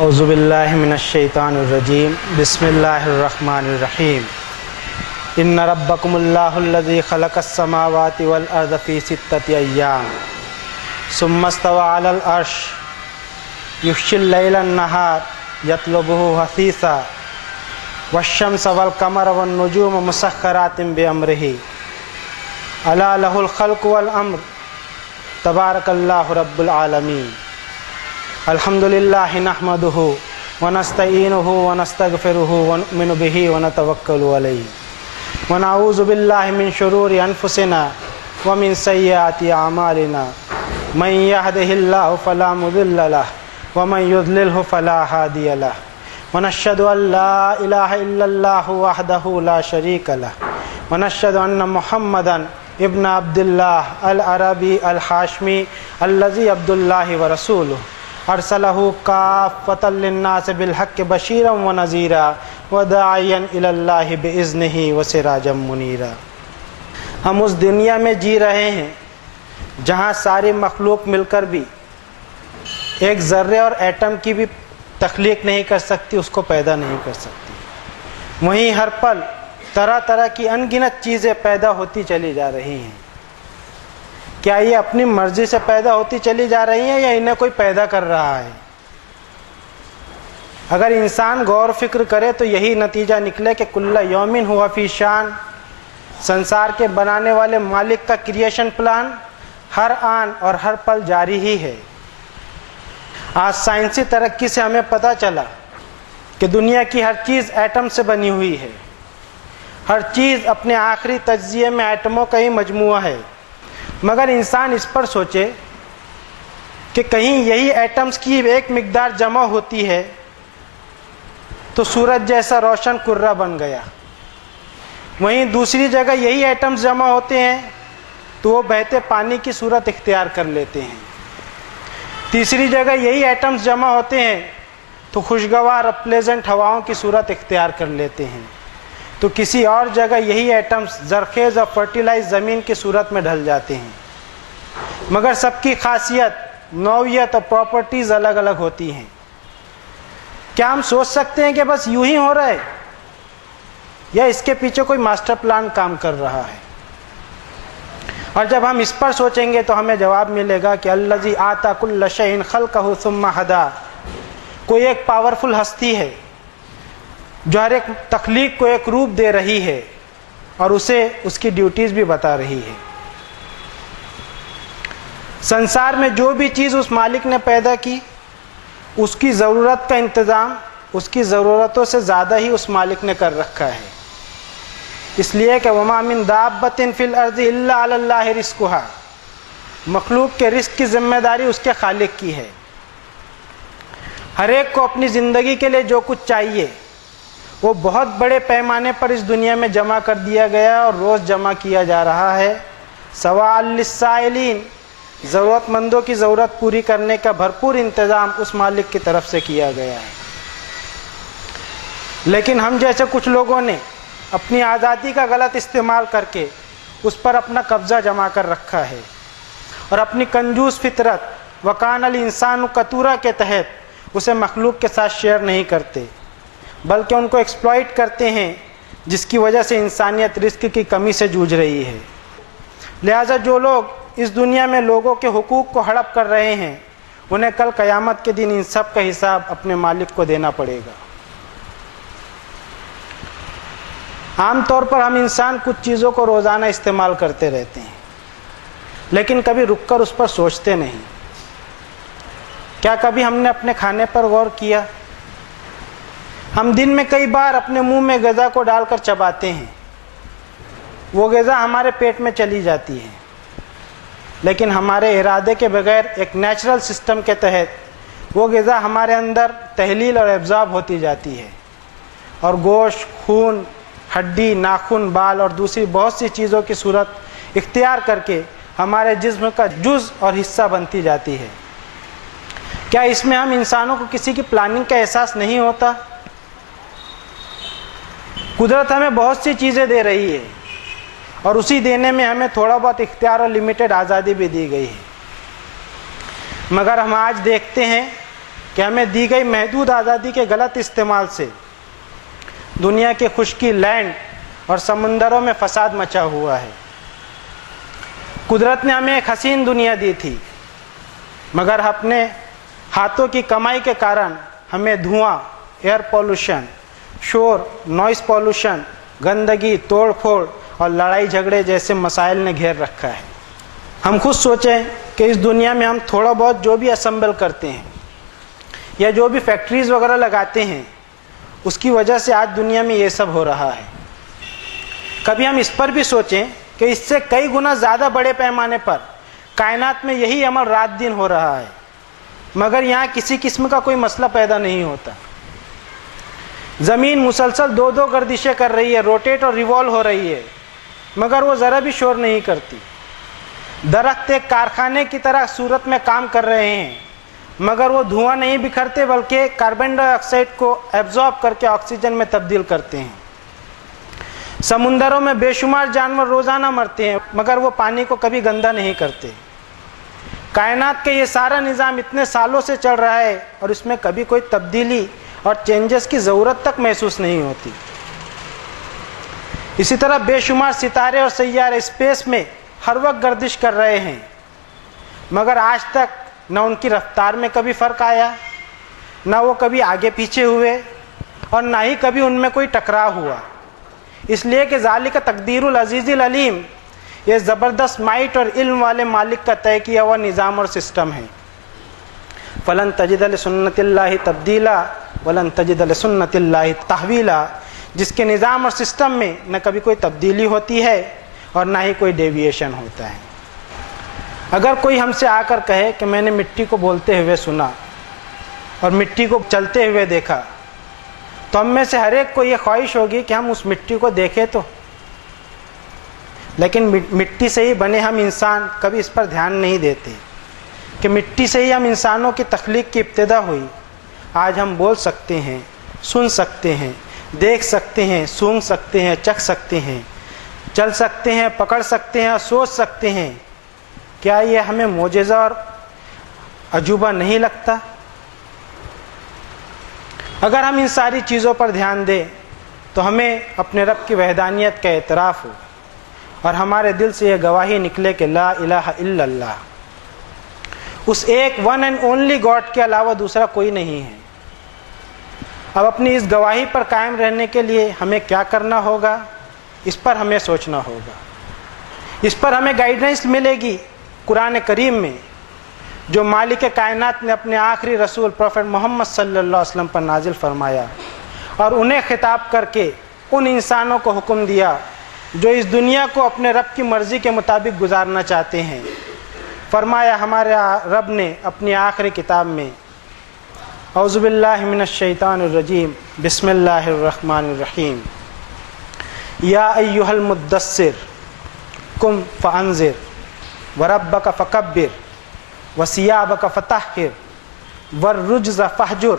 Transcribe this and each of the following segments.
اعوذ باللہ من الشیطان الرجیم بسم اللہ الرحمن الرحیم ان ربکم اللہ الذی خلق السماوات والارض فی ستۃ ایام ثم استوى علی العرش یغشی اللیل النہار یطلبہ حثیثا والشمس والقمر والنجوم مسخرات بامرہ الا لہ الخلق والامر تبارک اللہ رب العالمین الحمد للہ نحمدہ ونستعینہ ونستغفرہ ونؤمن بہ ونتوکل علیہ ونعوذ باللہ من شرور انفسنا ومن سیئات اعمالنا من یہدہ اللہ فلا مضل لہ ومن یضللہ فلا ہادی لہ ونشہد ان لا الہ الا اللہ وحدہ لا شریک لہ ونشہد ان محمدا ابن عبد اللہ العربی الحاشمی الذی عبد اللہ ورسولہ ارسلہ کافۃ للناس بالحق بشیرا ونذیرا وداعیا الی اللہ باذنہ وسراجا منیرا۔ ہم اس دنیا میں جی رہے ہیں جہاں ساری مخلوق مل کر بھی ایک ذرے اور ایٹم کی بھی تخلیق نہیں کر سکتی، اس کو پیدا نہیں کر سکتی۔ وہیں ہر پل طرح طرح کی ان گنت چیزیں پیدا ہوتی چلی جا رہی ہیں۔ کیا یہ اپنی مرضی سے پیدا ہوتی چلی جا رہی ہیں یا انہیں کوئی پیدا کر رہا ہے؟ اگر انسان غور فکر کرے تو یہی نتیجہ نکلے کہ کل یوم ہوا فی شان، سنسار کے بنانے والے مالک کا کریشن پلان ہر آن اور ہر پل جاری ہی ہے۔ آج سائنسی ترقی سے ہمیں پتہ چلا کہ دنیا کی ہر چیز ایٹم سے بنی ہوئی ہے، ہر چیز اپنے آخری تجزیے میں ایٹموں کا ہی مجموعہ ہے۔ مگر انسان اس پر سوچے کہ کہیں یہی ایٹمز کی ایک مقدار جمع ہوتی ہے تو سورج جیسا روشن کرہ بن گیا، وہیں دوسری جگہ یہی ایٹمز جمع ہوتے ہیں تو وہ بہتے پانی کی صورت اختیار کر لیتے ہیں، تیسری جگہ یہی ایٹمز جمع ہوتے ہیں تو خوشگوار اور پلیزنٹ ہواؤں کی صورت اختیار کر لیتے ہیں، تو کسی اور جگہ یہی ایٹمز زرخیز اور فرٹیلائز زمین کی صورت میں ڈھل جاتے ہیں۔ مگر سب کی خاصیت، نوعیت اور پراپرٹیز الگ الگ ہوتی ہیں۔ کیا ہم سوچ سکتے ہیں کہ بس یوں ہی ہو رہا ہے یا اس کے پیچھے کوئی ماسٹر پلان کام کر رہا ہے؟ اور جب ہم اس پر سوچیں گے تو ہمیں جواب ملے گا کہ الذی آتا کل شیء خلقہ ثم ہدی، کوئی ایک پاورفل ہستی ہے جو ہر ایک تخلیق کو ایک روپ دے رہی ہے اور اسے اس کی ڈیوٹیز بھی بتا رہی ہے۔ سنسار میں جو بھی چیز اس مالک نے پیدا کی، اس کی ضرورت کا انتظام اس کی ضرورتوں سے زیادہ ہی اس مالک نے کر رکھا ہے، اس لیے کہ وما من دابۃ فی الارض الا علی اللہ رزقھا، مخلوق کے رزق کی ذمہ داری اس کے خالق کی ہے۔ ہر ایک کو اپنی زندگی کے لیے جو کچھ چاہیے وہ بہت بڑے پیمانے پر اس دنیا میں جمع کر دیا گیا اور روز جمع کیا جا رہا ہے۔ سواء للسائلین، ضرورت مندوں کی ضرورت پوری کرنے کا بھرپور انتظام اس مالک کی طرف سے کیا گیا ہے۔ لیکن ہم جیسے کچھ لوگوں نے اپنی آزادی کا غلط استعمال کر کے اس پر اپنا قبضہ جما کر رکھا ہے، اور اپنی کنجوس فطرت وکان الانسان قتورا کے تحت اسے مخلوق کے ساتھ شیئر نہیں کرتے بلکہ ان کو ایکسپلائٹ کرتے ہیں، جس کی وجہ سے انسانیت رزق کی کمی سے جوجھ رہی ہے۔ لہٰذا جو لوگ اس دنیا میں لوگوں کے حقوق کو ہڑپ کر رہے ہیں انہیں کل قیامت کے دن ان سب کا حساب اپنے مالک کو دینا پڑے گا۔ عام طور پر ہم انسان کچھ چیزوں کو روزانہ استعمال کرتے رہتے ہیں لیکن کبھی رک کر اس پر سوچتے نہیں۔ کیا کبھی ہم نے اپنے کھانے پر غور کیا؟ ہم دن میں کئی بار اپنے منہ میں غذا کو ڈال کر چباتے ہیں، وہ غذا ہمارے پیٹ میں چلی جاتی ہے، لیکن ہمارے ارادے کے بغیر ایک نیچرل سسٹم کے تحت وہ غذا ہمارے اندر تحلیل اور ایبزارب ہوتی جاتی ہے، اور گوشت، خون، ہڈی، ناخن، بال اور دوسری بہت سی چیزوں کی صورت اختیار کر کے ہمارے جسم کا جز اور حصہ بنتی جاتی ہے۔ کیا اس میں ہم انسانوں کو کسی کی پلاننگ کا احساس نہیں ہوتا؟ قدرت ہمیں بہت سی چیزیں دے رہی ہے اور اسی دینے میں ہمیں تھوڑا بہت اختیار اور لمیٹڈ آزادی بھی دی گئی ہے، مگر ہم آج دیکھتے ہیں کہ کہ ہمیں دی گئی محدود آزادی کے غلط استعمال سے دنیا کے خشکی، لینڈ اور سمندروں میں فساد مچا ہوا ہے۔ قدرت نے ہمیں ایک حسین دنیا دی تھی، مگر اپنے ہاتھوں کی کمائی کے کارن ہمیں دھواں، ایئر پولوشن، شور، نوائز پولوشن، گندگی، توڑ پھوڑ اور لڑائی جھگڑے جیسے مسائل نے گھیر رکھا ہے۔ ہم خود سوچیں کہ اس دنیا میں ہم تھوڑا بہت جو بھی اسمبل کرتے ہیں یا جو بھی فیکٹریز وغیرہ لگاتے ہیں، اس کی وجہ سے آج دنیا میں یہ سب ہو رہا ہے۔ کبھی ہم اس پر بھی سوچیں کہ اس سے کئی گنا زیادہ بڑے پیمانے پر کائنات میں یہی عمل رات دن ہو رہا ہے، مگر یہاں کسی قسم کا کوئی مسئلہ پیدا نہیں ہوتا۔ زمین مسلسل دو گردشیں کر رہی ہے، روٹیٹ اور ریوالو ہو رہی ہے، مگر وہ ذرا بھی شور نہیں کرتی۔ درخت ایک کارخانے کی طرح صورت میں کام کر رہے ہیں، مگر وہ دھواں نہیں بکھرتے بلکہ کاربن ڈائی آکسائڈ کو ایبزارب کر کے آکسیجن میں تبدیل کرتے ہیں۔ سمندروں میں بے شمار جانور روزانہ مرتے ہیں، مگر وہ پانی کو کبھی گندا نہیں کرتے۔ کائنات کا یہ سارا نظام اتنے سالوں سے چل رہا ہے اور اس میں کبھی کوئی تبدیلی اور چینجز کی ضرورت تک محسوس نہیں ہوتی۔ اسی طرح بے شمار ستارے اور سیارے اسپیس میں ہر وقت گردش کر رہے ہیں، مگر آج تک نہ ان کی رفتار میں کبھی فرق آیا، نہ وہ کبھی آگے پیچھے ہوئے، اور نہ ہی کبھی ان میں کوئی ٹکراؤ ہوا، اس لیے کہ ذالک تقدیر العزیز العلیم، یہ زبردست مائٹ اور علم والے مالک کا طے کیا ہوا نظام اور سسٹم ہے۔ فلن تجد لسنت اللہ تبدیلا ولن تجد لسنت اللہ تحویلا، جس کے نظام اور سسٹم میں نہ کبھی کوئی تبدیلی ہوتی ہے اور نہ ہی کوئی ڈیویشن ہوتا ہے۔ اگر کوئی ہم سے آ کر کہے کہ میں نے مٹی کو بولتے ہوئے سنا اور مٹی کو چلتے ہوئے دیکھا، تو ہم میں سے ہر ایک کو یہ خواہش ہوگی کہ ہم اس مٹی کو دیکھیں تو، لیکن مٹی سے ہی بنے ہم انسان کبھی اس پر دھیان نہیں دیتے کہ مٹی سے ہی ہم انسانوں کی تخلیق کی ابتدا ہوئی۔ آج ہم بول سکتے ہیں، سن سکتے ہیں، دیکھ سکتے ہیں، سونگھ سکتے ہیں، چکھ سکتے ہیں، چل سکتے ہیں، پکڑ سکتے ہیں اور سوچ سکتے ہیں۔ کیا یہ ہمیں معجزہ اور عجوبہ نہیں لگتا؟ اگر ہم ان ساری چیزوں پر دھیان دیں تو ہمیں اپنے رب کی وحدانیت کا اعتراف ہو اور ہمارے دل سے یہ گواہی نکلے کہ لا الہ الا اللہ، اس ایک ون اینڈ اونلی گاڈ کے علاوہ دوسرا کوئی نہیں ہے۔ اب اپنی اس گواہی پر قائم رہنے کے لیے ہمیں کیا کرنا ہوگا، اس پر ہمیں سوچنا ہوگا۔ اس پر ہمیں گائیڈنس ملے گی قرآن کریم میں، جو مالک کائنات نے اپنے آخری رسول پروفیٹ محمد صلی اللہ علیہ وسلم پر نازل فرمایا، اور انہیں خطاب کر کے ان انسانوں کو حکم دیا جو اس دنیا کو اپنے رب کی مرضی کے مطابق گزارنا چاہتے ہیں۔ فرمایا ہمارے رب نے اپنی آخری کتاب میں، اعوذ باللہ من الشیطان الرجیم، بسم اللہ الرحمن الرحیم، یا ایہا المدثر قم فانذر وربک فکبر وثیابک فطہر والرجز فاہجر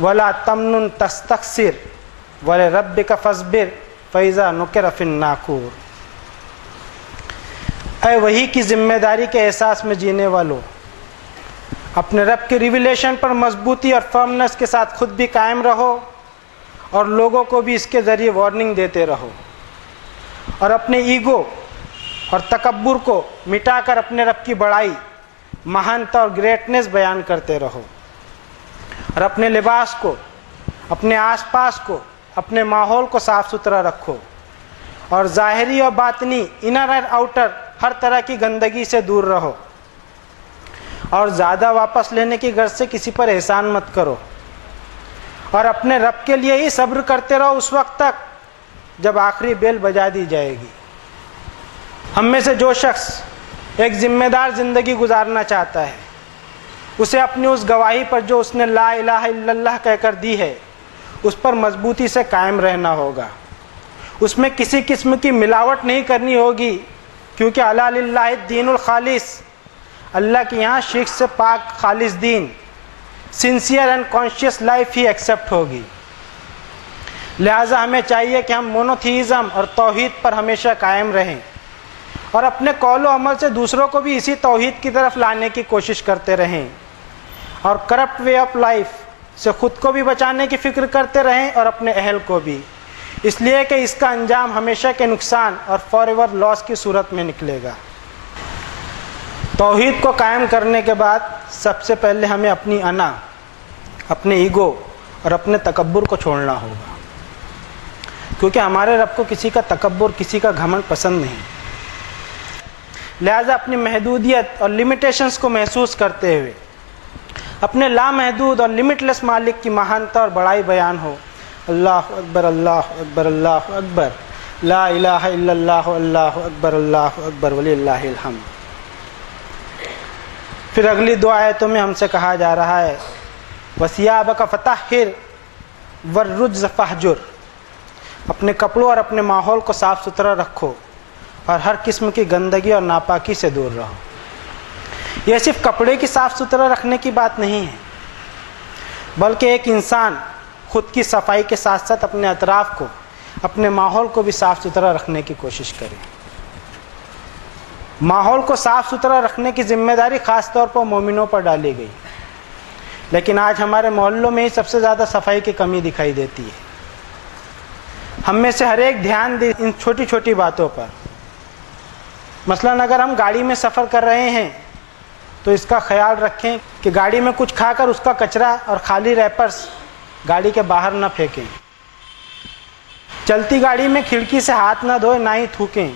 ولا تمنن تستکثر ولربک فاصبر فاذا نقر فی الناقور۔ اے وحی کی ذمہ داری کے احساس میں جینے والو، اپنے رب کے ریویلیشن پر مضبوطی اور فرمنس کے ساتھ خود بھی قائم رہو اور لوگوں کو بھی اس کے ذریعے وارننگ دیتے رہو، اور اپنے ایگو اور تکبر کو مٹا کر اپنے رب کی بڑائی، مہانتا اور گریٹنس بیان کرتے رہو، اور اپنے لباس کو، اپنے آس پاس کو، اپنے ماحول کو صاف ستھرا رکھو، اور ظاہری اور باطنی، انر اور آؤٹر، ہر طرح کی گندگی سے دور رہو، اور زیادہ واپس لینے کی غرض سے کسی پر احسان مت کرو، اور اپنے رب کے لیے ہی صبر کرتے رہو اس وقت تک جب آخری بیل بجا دی جائے گی۔ ہم میں سے جو شخص ایک ذمہ دار زندگی گزارنا چاہتا ہے، اسے اپنی اس گواہی پر جو اس نے لا الہ الا اللہ کہہ کر دی ہے، اس پر مضبوطی سے قائم رہنا ہوگا۔ اس میں کسی قسم کی ملاوٹ نہیں کرنی ہوگی، کیونکہ الا للہ الدین الخالص، اللہ کے یہاں شرک سے پاک خالص دین، سنسیئر اینڈ کانشیس لائف ہی ایکسیپٹ ہوگی۔ لہٰذا ہمیں چاہیے کہ ہم مونوتھیزم اور توحید پر ہمیشہ قائم رہیں، اور اپنے قول و عمل سے دوسروں کو بھی اسی توحید کی طرف لانے کی کوشش کرتے رہیں، اور کرپٹ وے آف لائف سے خود کو بھی بچانے کی فکر کرتے رہیں اور اپنے اہل کو بھی، اس لیے کہ اس کا انجام ہمیشہ کے نقصان اور فار ایور لاس کی صورت میں نکلے گا۔ توحید کو قائم کرنے کے بعد سب سے پہلے ہمیں اپنی انا، اپنے ایگو اور اپنے تکبر کو چھوڑنا ہوگا، کیونکہ ہمارے رب کو کسی کا تکبر، کسی کا گھمنڈ پسند نہیں۔ لہذا اپنی محدودیت اور لمیٹیشنز کو محسوس کرتے ہوئے اپنے لامحدود اور لمٹ لیس مالک کی مہانتا اور بڑائی بیان ہو۔ اللہ اکبر، اللہ اکبر، اللہ اکبر، لا الہ الا اللہ، اللہ اکبر، اللہ اکبر، وللہ الحمد۔ پھر اگلی دو آیتوں میں ہم سے کہا جا رہا ہے وَثِيَابَكَ فَطَهِّرْ وَالرُّجْزَ فَاهْجُرْ، اپنے کپڑوں اور اپنے ماحول کو صاف ستھرا رکھو اور ہر قسم کی گندگی اور ناپاکی سے دور رہو۔ یہ صرف کپڑے کی صاف ستھرا رکھنے کی بات نہیں ہے، بلکہ ایک انسان خود کی صفائی کے ساتھ ساتھ اپنے اطراف کو، اپنے ماحول کو بھی صاف ستھرا رکھنے کی کوشش کرے۔ ماحول کو صاف ستھرا رکھنے کی ذمہ داری خاص طور پر مومنوں پر ڈالی گئی، لیکن آج ہمارے محلوں میں ہی سب سے زیادہ صفائی کی کمی دکھائی دیتی ہے۔ ہم میں سے ہر ایک دھیان دے ان چھوٹی چھوٹی باتوں پر۔ مثلاً اگر ہم گاڑی میں سفر کر رہے ہیں تو اس کا خیال رکھیں کہ گاڑی میں کچھ کھا کر اس کا کچرا اور خالی ریپرز گاڑی کے باہر نہ پھینکیں۔ چلتی گاڑی میں کھڑکی سے ہاتھ نہ دھوئیں، نہ ہی تھوکیں۔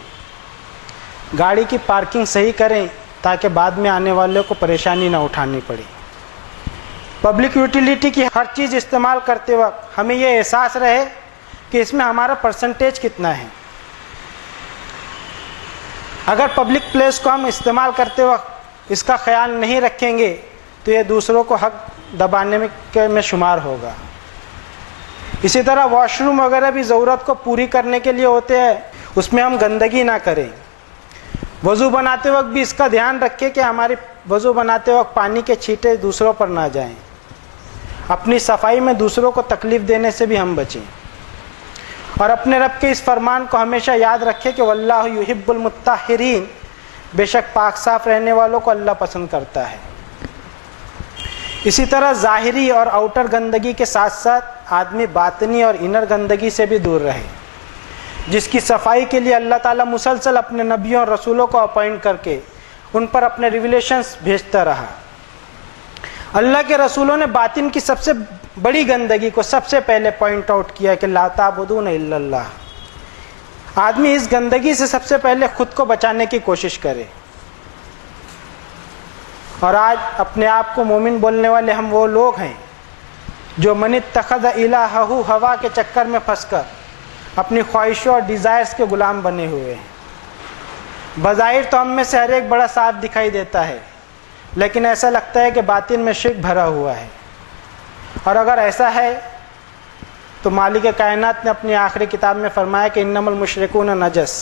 گاڑی کی پارکنگ صحیح کریں تاکہ بعد میں آنے والوں کو پریشانی نہ اٹھانی پڑے۔ پبلک یوٹیلیٹی کی ہر چیز استعمال کرتے وقت ہمیں یہ احساس رہے کہ اس میں ہمارا پرسنٹیج کتنا ہے۔ اگر پبلک پلیس کو ہم استعمال کرتے وقت اس کا خیال نہیں رکھیں گے تو یہ دوسروں کو حق دبانے میں شمار ہوگا۔ اسی طرح واش روم وغیرہ بھی ضرورت کو پوری کرنے کے لیے ہوتے ہیں، اس میں ہم گندگی نہ کریں۔ وضو بناتے وقت بھی اس کا دھیان رکھیں کہ ہماری وضو بناتے وقت پانی کے چھینٹے دوسروں پر نہ جائیں۔ اپنی صفائی میں دوسروں کو تکلیف دینے سے بھی ہم بچیں، اور اپنے رب کے اس فرمان کو ہمیشہ یاد رکھیں کہ واللہ یحب المطہرین، بے شک پاک صاف رہنے والوں کو اللہ پسند کرتا ہے۔ اسی طرح ظاہری اور آؤٹر گندگی کے ساتھ ساتھ آدمی باطنی اور انر گندگی سے بھی دور رہے، جس کی صفائی کے لیے اللہ تعالیٰ مسلسل اپنے نبیوں اور رسولوں کو اپوائنٹ کر کے ان پر اپنے ریویلیشنز بھیجتا رہا۔ اللہ کے رسولوں نے باطن کی سب سے بڑی گندگی کو سب سے پہلے پوائنٹ آؤٹ کیا کہ لا تعبدون الا اللہ۔ آدمی اس گندگی سے سب سے پہلے خود کو بچانے کی کوشش کرے۔ اور آج اپنے آپ کو مومن بولنے والے ہم وہ لوگ ہیں جو من اتخذ الہہ ہوا کے چکر میں پھنس کر اپنی خواہشوں اور ڈیزائرز کے غلام بنے ہوئے ہیں۔ بظاہر تو ہم میں سے ہر ایک بڑا صاف دکھائی دیتا ہے، لیکن ایسا لگتا ہے کہ باطن میں شرک بھرا ہوا ہے۔ اور اگر ایسا ہے تو مالک کائنات نے اپنی آخری کتاب میں فرمایا کہ انما المشرکون نجس،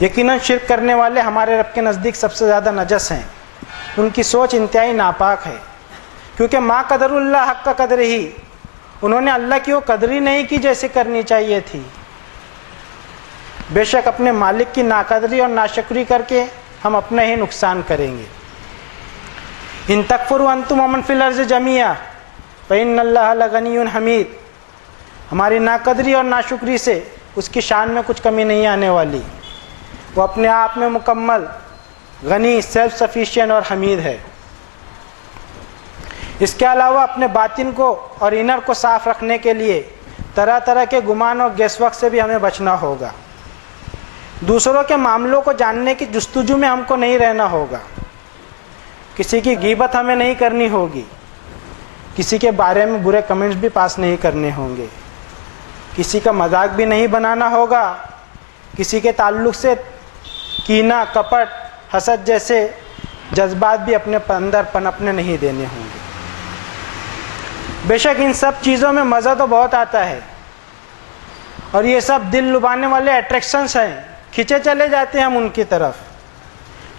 یقیناً شرک کرنے والے ہمارے رب کے نزدیک سب سے زیادہ نجس ہیں، ان کی سوچ انتہائی ناپاک ہے، کیونکہ ما قدر اللہ حق کا قدر ہی، انہوں نے اللہ کی وہ قدر ہی نہیں کی جیسے کرنی چاہیے تھی۔ بے شک اپنے مالک کی ناقدری اور ناشکری کر کے ہم اپنا ہی نقصان کریں گے۔ ان تکفروا انتم ومن فی الارض جميعا فإن اللہ لغنی حمید، ہماری ناقدری اور ناشکری سے اس کی شان میں کچھ کمی نہیں آنے والی، وہ اپنے آپ میں مکمل، غنی، سیلف سفیشینٹ اور حمید ہے۔ اس کے علاوہ اپنے باطن کو اور انر کو صاف رکھنے کے لیے طرح طرح کے گمان اور گیس وقت سے بھی ہمیں بچنا ہوگا۔ دوسروں کے معاملوں کو جاننے کی جستجو میں ہم کو نہیں رہنا ہوگا، کسی کی غیبت ہمیں نہیں کرنی ہوگی، کسی کے بارے میں برے کمنٹس بھی پاس نہیں کرنے ہوں گے، کسی کا مذاق بھی نہیں بنانا ہوگا، کسی کے تعلق سے کینہ، کپٹ، حسد جیسے جذبات بھی اپنے اندر پنپنے نہیں دینے ہوں گے۔ بے شک ان سب چیزوں میں مزہ تو بہت آتا ہے، اور یہ سب دل لبانے والے اٹریکشنز ہیں، کھینچے چلے جاتے ہیں ہم ان کی طرف،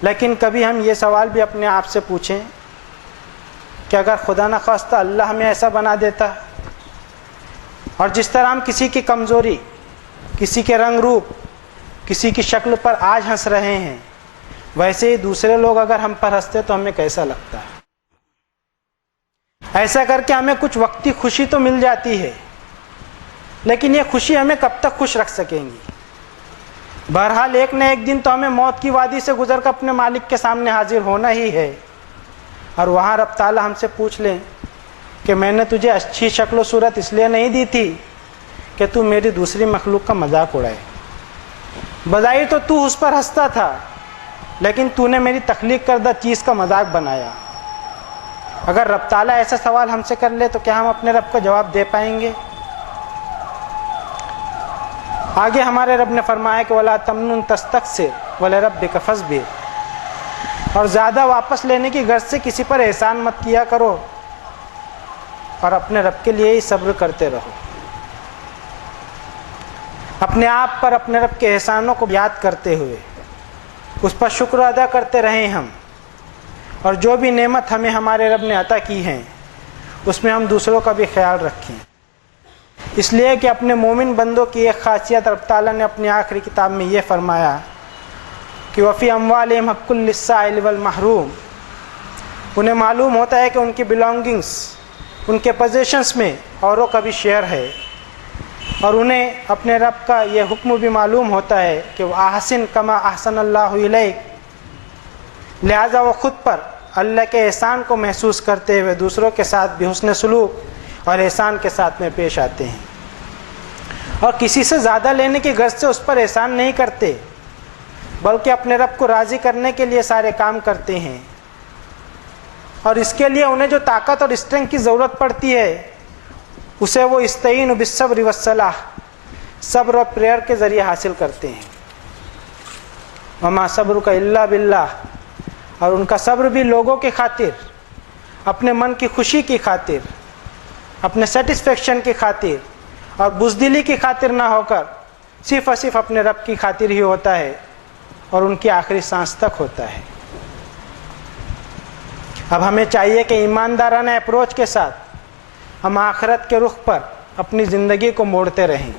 لیکن کبھی ہم یہ سوال بھی اپنے آپ سے پوچھیں کہ اگر خدا نخواستہ اللہ ہمیں ایسا بنا دیتا، اور جس طرح ہم کسی کی کمزوری، کسی کے رنگ روپ، کسی کی شکل پر آج ہنس رہے ہیں، ویسے ہی دوسرے لوگ اگر ہم پر ہنستے تو ہمیں کیسا لگتا ہے؟ ایسا کر کے ہمیں کچھ وقتی خوشی تو مل جاتی ہے، لیکن یہ خوشی ہمیں کب تک خوش رکھ سکیں گی؟ بہرحال ایک نہ ایک دن تو ہمیں موت کی وادی سے گزر کر اپنے مالک کے سامنے حاضر ہونا ہی ہے، اور وہاں رب تعالیٰ ہم سے پوچھ لیں کہ میں نے تجھے اچھی شکل و صورت اس لیے نہیں دی تھی کہ تو میری دوسری مخلوق کا مذاق اڑائے۔ بظاہر تو اس پر ہنستا تھا، لیکن تو نے میری تخلیق کردہ چیز کا مذاق بنایا۔ اگر رب تعالیٰ ایسا سوال ہم سے کر لے تو کیا ہم اپنے رب کو جواب دے پائیں گے؟ آگے ہمارے رب نے فرمایا کہ وَلَا تَمْنُن تَسْتَكْثِرْ وَلِرَبِّكَ فَاصْبِرْ، اور زیادہ واپس لینے کی غرض سے کسی پر احسان مت کیا کرو، اور اپنے رب کے لیے ہی صبر کرتے رہو۔ اپنے آپ پر اپنے رب کے احسانوں کو یاد کرتے ہوئے اس پر شکر ادا کرتے رہیں ہم، اور جو بھی نعمت ہمیں ہمارے رب نے عطا کی ہیں اس میں ہم دوسروں کا بھی خیال رکھیں، اس لیے کہ اپنے مومن بندوں کی ایک خاصیت رب تعالیٰ نے اپنی آخری کتاب میں یہ فرمایا کہ وَفِي أَمْوَالِهِمْ حَقٌّ لِلسَّائِلِ وَالْمَحْرُومِ، انہیں معلوم ہوتا ہے کہ ان کی بلانگنگس، ان کے پوزیشنس میں اوروں کا بھی شیئر ہے، اور انہیں اپنے رب کا یہ حکم بھی معلوم ہوتا ہے کہ وہ احسن کما احسن اللہ الیک، لہٰذا وہ خود پر اللہ کے احسان کو محسوس کرتے ہوئے دوسروں کے ساتھ بھی حسن سلوک اور احسان کے ساتھ میں پیش آتے ہیں، اور کسی سے زیادہ لینے کی غرض سے اس پر احسان نہیں کرتے، بلکہ اپنے رب کو راضی کرنے کے لیے سارے کام کرتے ہیں، اور اس کے لیے انہیں جو طاقت اور اسٹرینگ کی ضرورت پڑتی ہے اسے وہ استعینوا بالصبر والصلاح، صبر اور پریئر کے ذریعے حاصل کرتے ہیں۔ وما صبرک الا باللہ، اور ان کا صبر بھی لوگوں کی خاطر، اپنے من کی خوشی کی خاطر، اپنے سیٹسفیکشن کی خاطر اور بزدلی کی خاطر نہ ہو کر صرف اور صرف اپنے رب کی خاطر ہی ہوتا ہے، اور ان کی آخری سانس تک ہوتا ہے۔ اب ہمیں چاہیے کہ ایماندارانہ اپروچ کے ساتھ ہم آخرت کے رخ پر اپنی زندگی کو موڑتے رہیں،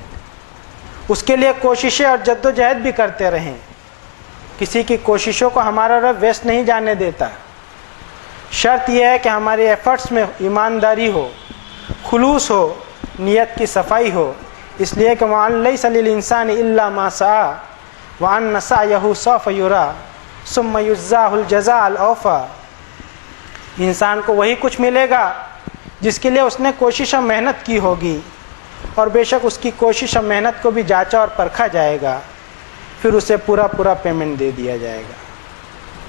اس کے لیے کوششیں اور جد و جہد بھی کرتے رہیں۔ کسی کی کوششوں کو ہمارا رب ویسٹ نہیں جانے دیتا، شرط یہ ہے کہ ہماری ایفرٹس میں ایمانداری ہو، خلوص ہو، نیت کی صفائی ہو، اس لیے کہ وَأَن لَيْسَ لِلْإِنسَانِ إِلَّا مَا سَعَىٰ وَأَنَّ سَعْيَهُ سَوْفَ يُرَىٰ ثُمَّ يُجْزَاهُ الْجَزَاءَ الْأَوْفَىٰ، انسان کو وہی کچھ ملے گا جس کے لیے اس نے کوشش اور محنت کی ہوگی، اور بے شک اس کی کوشش اور محنت کو بھی جانچا اور پرکھا جائے گا، پھر اسے پورا پیمنٹ دے دیا جائے گا۔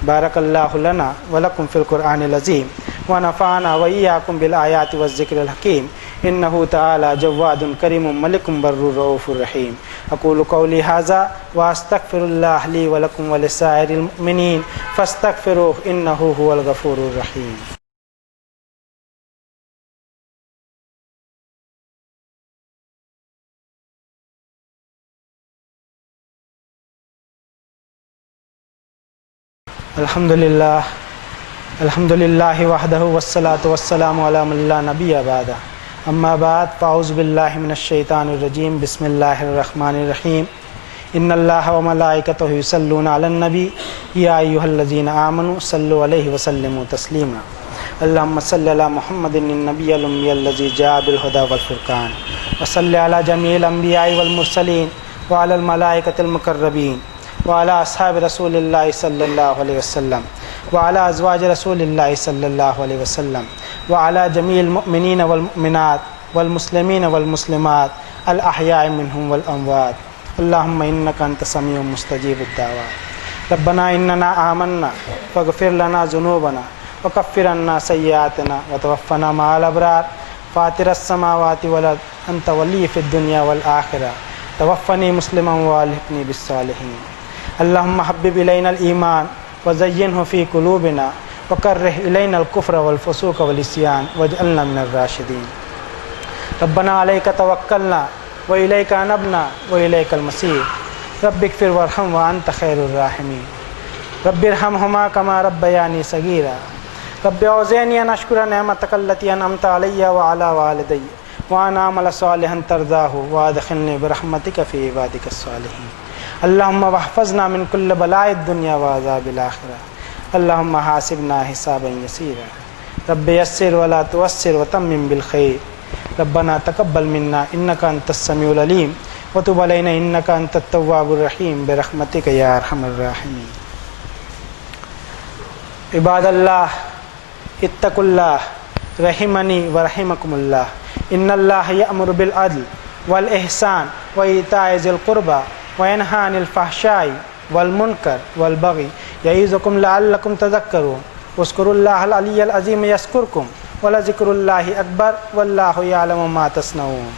بارک اللہ لنا ولکم فی القرآن العظیم ونفعنا وإیاکم بالآیات والذکر الحکیم، انہ تعالی جواد کریم ملک بر رؤوف الرحیم۔ اقول قولی ھذا واستغفر اللہ لی ولکم ولسائر المؤمنین فاستغفروہ انہ ھو الغفور الرحیم۔ الحمد للہ وحدہ والصلاة والسلام علی من لا نبی بعدہ، اما بعد فاعوذ باللہ من الشیطان الرجیم، بسم اللہ الرحمن الرحیم۔ ان اللہ وملائکتہ یصلون علی النبی یا ایھا الذین آمنوا صلوا علیہ وسلموا تسلیما۔ اللہم صل علی محمد النبی الامی الذی جاء بالھدی والفرقان، وصل علی جمیع الانبیاء والمرسلین وعلی الملائکۃ المقربین وعلی اصحاب رسول اللہ صلی اللہ علیہ وسلم وعلی ازواج رسول اللہ صلی اللہ علیہ وسلم وعلی جمیع المؤمنین والمؤمنات والمسلمین والمسلمات الاحیاء منہم والاموات، اللہم انک انت سمیع مستجیب الدعوات۔ ربنا اننا آمنا فاغفر لنا ذنوبنا وکفر عنا سیئاتنا وتوفنا مع الابرار، فاطر السماوات والارض انت ولی فی الدنیا والآخرہ، توفنی مسلما والحقنی بالصالحین۔ اللہم حبب الینا الایمان وزینہ فی قلوبنا وکرہ الینا الکفر والفسوق والعصیان واجعلنا من الراشدین۔ ربنا علیک توکلنا والیک انبنا والیک المصیر، رب اغفر وارحم وانت خیر الراحمین۔ رب ارحمہما کما ربیانی صغیرا، رب اوزعنی ان اشکر نعمتک التی انعمت علی وعلی والدی وان اعمل صالحا ترضاہ وادخلنی برحمتک فی عبادک الصالحین۔ اللہم واحفظنا من کل بلاء الدنیا وعذاب الآخرہ، اللہم حاسبنا حسابا یسیرا رب یسر ولا تعسر وتمم بالخیر ربنا تقبل منا انک انت السمیع العلیم وتب علینا انک انت التواب الرحیم برحمتک یا ارحم الراحمین۔ عباد اللہ اتقوا اللہ رحمنی ورحمکم اللہ ان اللہ یأمر بالعدل والاحسان وایتاء ذی القربى وینہی عن الفحشاء والمنکر والبغی یعظکم لعلکم تذکرون اذکروا اللہ العلی العظیم یذکرکم ولذکر اللہ اکبر واللہ یعلم ما تصنعون۔